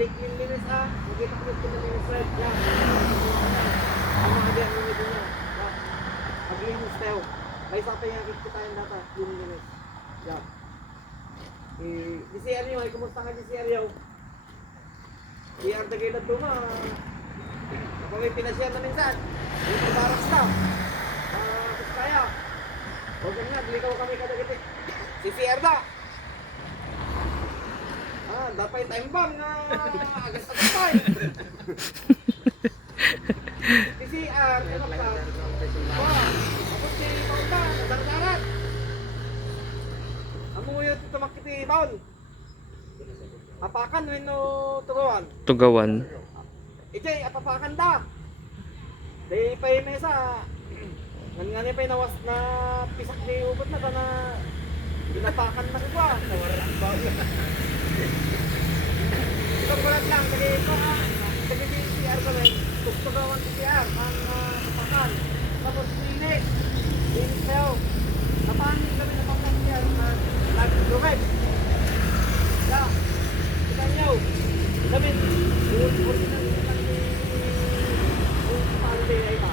adik linis ha. Magkita ko ito na linis red. Yan. Ang mga diyan yung medyo niya. Maglinis tayo. Ay sa atin yung kita yung data. Yung linis. Yan. Di si Aryo, ay kumusta ka di si Aryo? Di Ardagay na tuma. Ako may pinasyan na minsan. Yung pagbaraks na. Tapos kaya. Huwag ka nga, dilikaw kami kadagiti. Si Sierda. Dapat time bomb na agas-agas tayo. Si CR, ano ka? Tapos si Paunda, nadang-darat. Amo mo yung tumakiti baon. Apakan, wino turuan. Tugawan. Ijay, apapakan da. Day pa yung mesa. Nga niya pa yung nawas na pisak ni ubot na ka na pinapakan na ko ba? Itong balat lang, kasi ito ha. Kasi si CR kami, tugawan si CR, ang apakan. Tapos linis. Linis kayo. Napanin kami na papakan siya na nag-drove. Ya. Kita nyo. Kami, original lang ni Pande ay ba?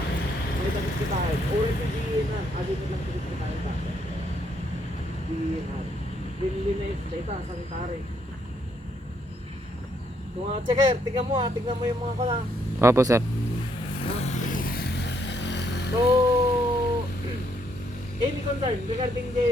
May damit kita ay. Original na. Agad lang kita ay ba? Dinlinis data sanitary. Mga checker, tingnan mo ha, tingnan mo yung mga kala. Opo, sir. So, any concern regarding the